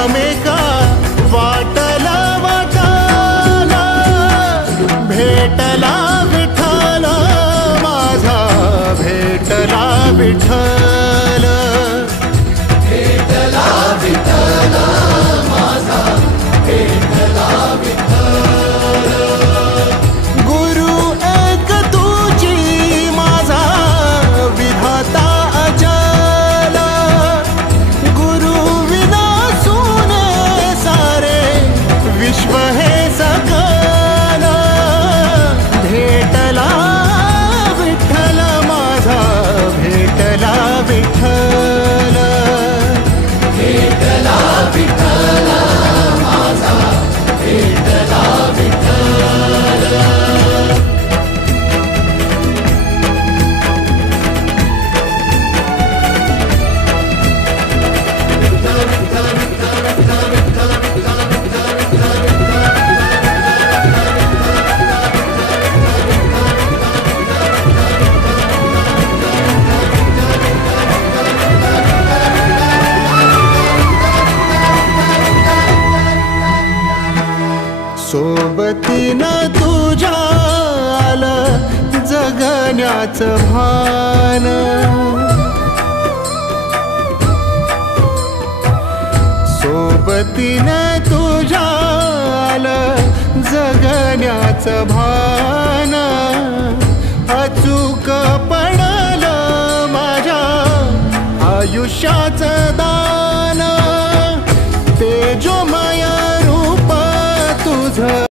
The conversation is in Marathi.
एकमेका वाटला वाटाला भेटला विठ्ठल माझा भेटला विठ्ठल भेटला विठ्ठल माझा भेटला विठ्ठल गुरु एक तुझी माझा विधाता अचल गुरु विना सुने सारे विश्व हे सकल भेटला विठ्ठल माझा भेटला विठ्ठल भेटला विठ्ठल माझा भेटला विठ्ठल सोबतीनं तुझ्या आलं जगण्याचं भान सोबतीनं तुझ्या आलं जगण्याचं भान अचूक पडलं माझ्या आयुष्याचं